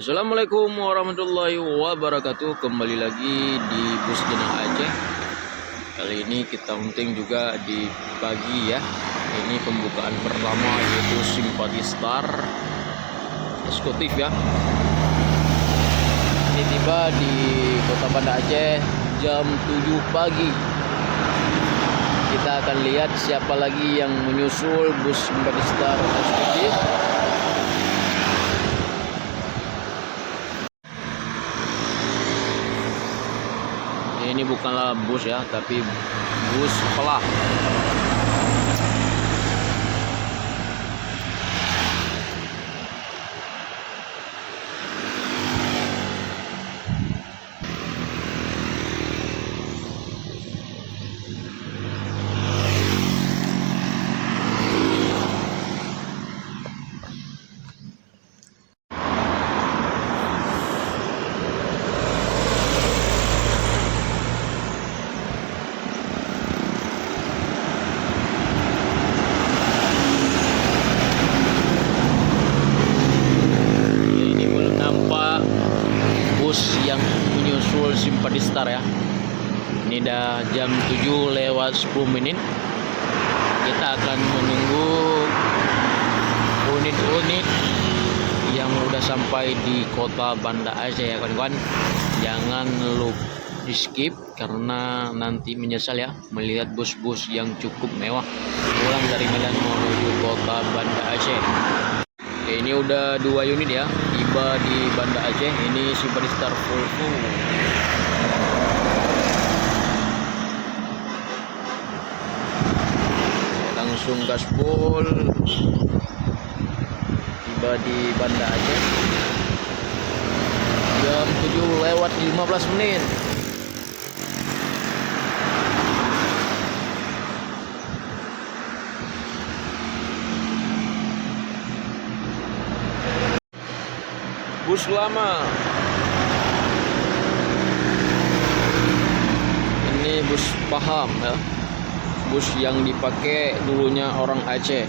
Assalamualaikum warahmatullahi wabarakatuh. Kembali lagi di Bus Jenang Aceh. Kali ini kita hunting juga di pagi ya. Ini pembukaan pertama yaitu Simpati Star eksekutif ya. Ini tiba di Kota Banda Aceh jam 7 pagi. Kita akan lihat siapa lagi yang menyusul bus Simpati Star eksekutif. Ini bukanlah bus ya, tapi bus sekolah. Yang menyusul Simpati Star ya. Ini dah jam 7 lewat 10 menit. Kita akan menunggu unit-unit yang udah sampai di Kota Banda Aceh ya kawan-kawan. Jangan lupa di skip karena nanti menyesal ya melihat bus-bus yang cukup mewah pulang dari Medan menuju Kota Banda Aceh. Oke, ini udah 2 unit ya tiba di Banda Aceh. Ini Simpati Star Volvo. Langsung gaspol tiba di Banda Aceh jam 7 lewat 15 menit. Bus lama. Ini bus paham ya. Bus yang dipakai dulunya orang Aceh.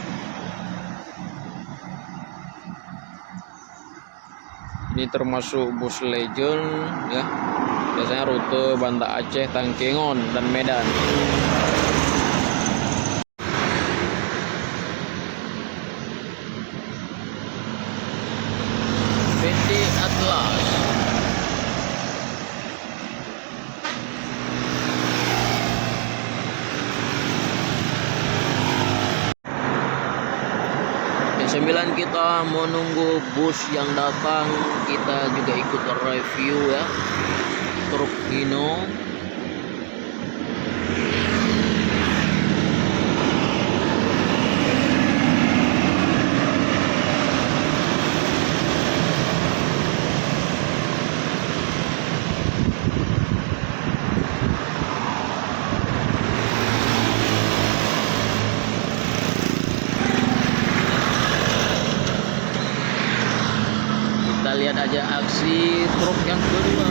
Ini termasuk bus legend ya. Biasanya rute Banda Aceh, Tangkengon dan Medan. Atlas. Yang 9 kita menunggu bus yang datang. Kita juga ikut review ya. Truk Hino. Lihat aja aksi truk yang kedua.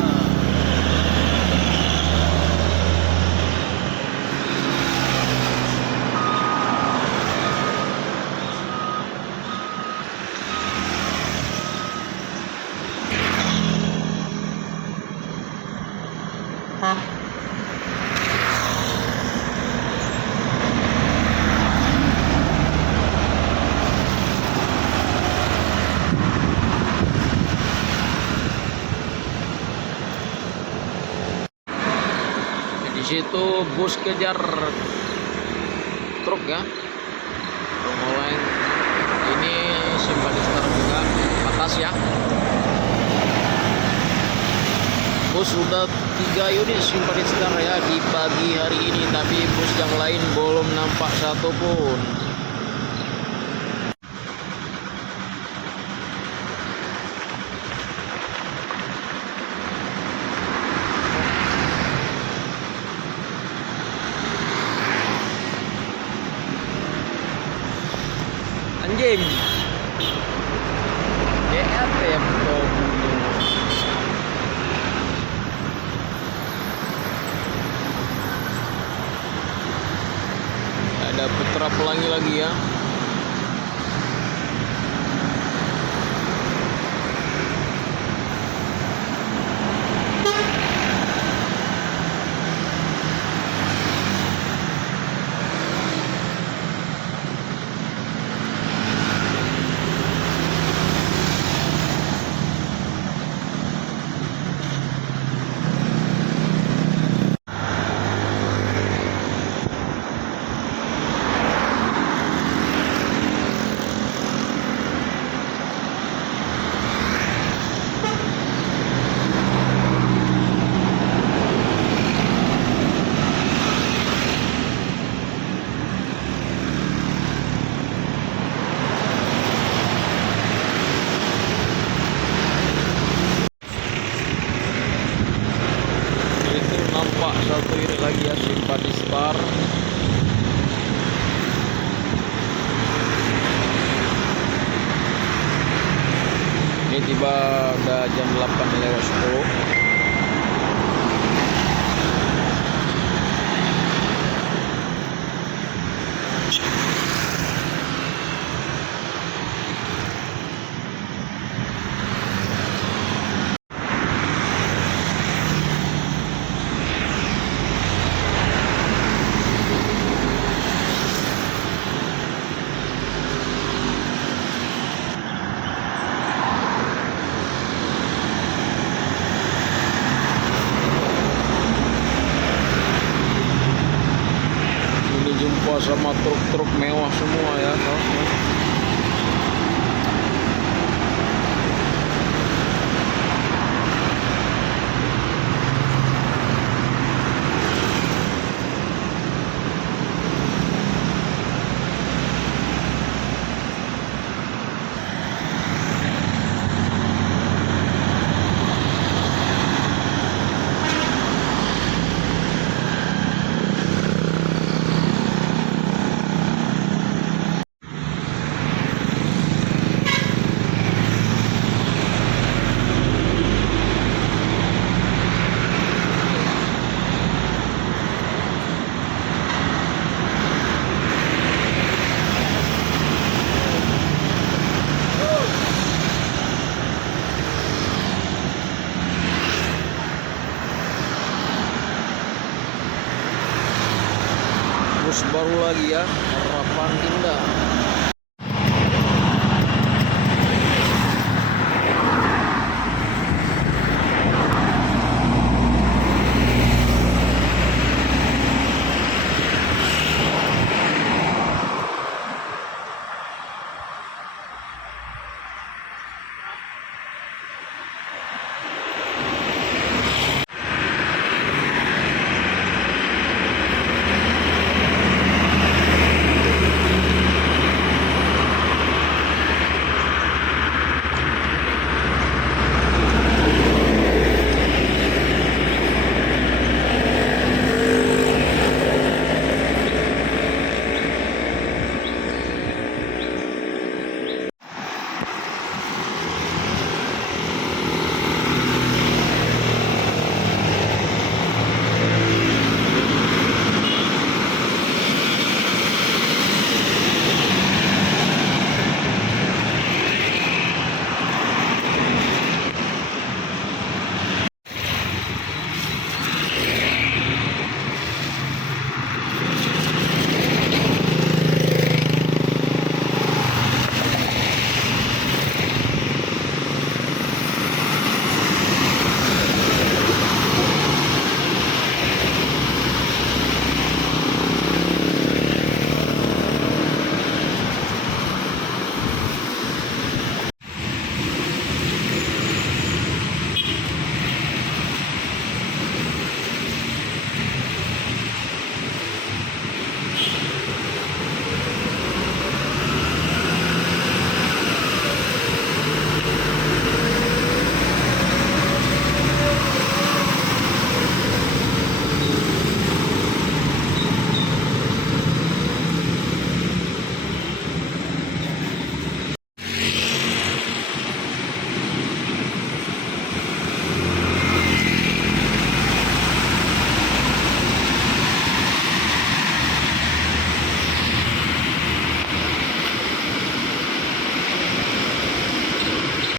Di situ bus kejar truk ya. Mulai ini Simpati Star juga atas ya. Bus sudah 3 unit Simpati Star ya di pagi hari ini, tapi bus yang lain belum nampak satu pun. Anjing DRT ya betul. Ada Putra Pelangi lagi ya. tiba udah jam 8:10. Ini jumpa sama truk-truk mewah semua ya, kawan. Bus baru lagi ya, Harapan Indah.